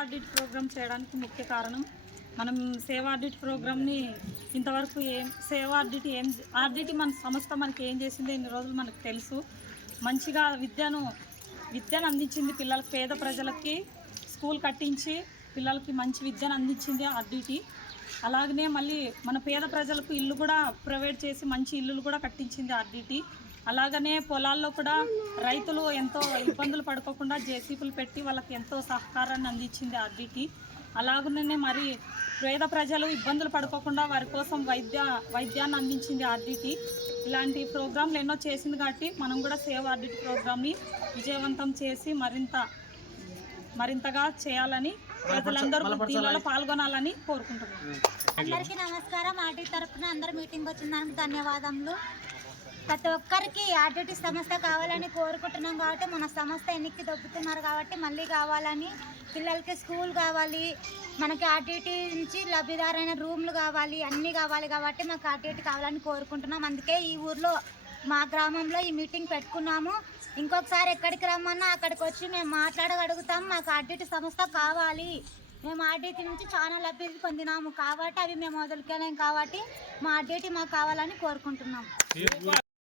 Audit programme చేయడానికి ముఖ్య కారణం. మనం సేవ ఆడిట్ ప్రోగ్రామ్ని ఇంతవరకు ఏం సేవ ఆడిట్ ఏం ఆడిట్ మన సంస్థ మనకి ఏం చేసిందో ఇన్ని రోజులు మనకు తెలుసు. మంచిగా విద్యను విద్యను అందించింది పిల్లల పేద ప్రజలకి స్కూల్ కట్టించి పిల్లలకి మంచి విద్యను అందించింది ఆర్డిటి అలాగనే మళ్ళీ మన పేద ప్రజలకు ఇల్లు కూడా ప్రొవైడ్ చేసి మంచి ఇల్లులు కూడా కట్టించింది ఆర్డిటి అలాగనే పొలాల్లో కూడా రైతులు ఎంతో ఇబ్బందులు పడుకోకుండా జేసీపీలు పెట్టి వాళ్ళకి ఎంతో సహకారాన్ని అందించింది ఆర్డిటి అలాగనే మరి పేద ప్రజలు ఇబ్బందులు పడుకోకుండా వారి కోసం వైద్య వైద్యాన్ని అందించింది ఆర్డిటి ఇలాంటి ప్రోగ్రాంలు ఎన్నో చేసింది కాబట్టి మనం కూడా సేవ్ ఆర్డిట్ ప్రోగ్రామ్ని విజయవంతం చేసి మరింత మరింతగా చేయాలని ప్రజలందరూ దీనిలో పాల్గొనాలని కోరుకుంటున్నాను అందరికీ నమస్కారం. ఆర్టీ తరపున అందరు మీటింగ్ వచ్చినందుకు ధన్యవాదములు. ప్రతి ఒక్కరికి ఆర్టీటీ సంస్థ కావాలని కోరుకుంటున్నాం కాబట్టి మన సంస్థ ఎన్నికి దొబ్బుతున్నారు కాబట్టి మళ్ళీ కావాలని పిల్లలకి స్కూల్ కావాలి మనకి ఆర్టీటీ నుంచి లబ్ధిదారైన రూమ్లు కావాలి అన్నీ కావాలి కాబట్టి మాకు ఆర్టీటీ కావాలని కోరుకుంటున్నాం. అందుకే ఈ ఊర్లో మా గ్రామంలో ఈ మీటింగ్ పెట్టుకున్నాము. ఇంకొకసారి ఎక్కడికి రమ్మన్నా అక్కడికి వచ్చి మేము మాట్లాడగలుగుతాం. మాకు ఆర్టీటీ సంస్థ కావాలి. మేము ఆర్డీటీ నుంచి చాలా లబ్ధి పొందినాము కాబట్టి అవి మేము వదులుకోలేము కాబట్టి మా ఆర్డీటీ మాకు కావాలని కోరుకుంటున్నాం.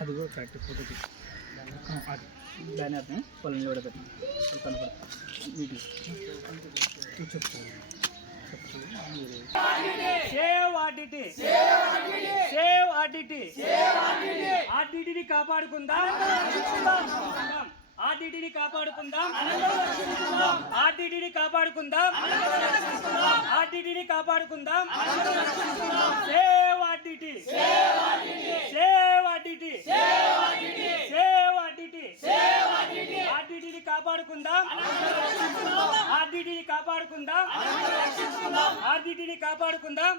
అది కూడా కరెక్ట్ ఫోటో అది. దాని అర్థం పొలం నిలబడబెట్టింది కనపడుతుంది వీడియో చెప్తాను సేవ్ ఆర్డిటి సేవ్ ఆర్డిటి ఆర్డిటిని కాపాడుకుందాం. ఆర్డిటిని కాపాడుకుందాం. ఆర్డిటిని కాపాడుకుందాం. ఆర్డిటిని కాపాడుకుందాం. Save RDT save RDT save RDT ఆర్డిటిని కాపాడుకుందాం ఆర్డిటిని కాపాడుకుందాం. ఆర్డిటిని కాపాడుకుందాం.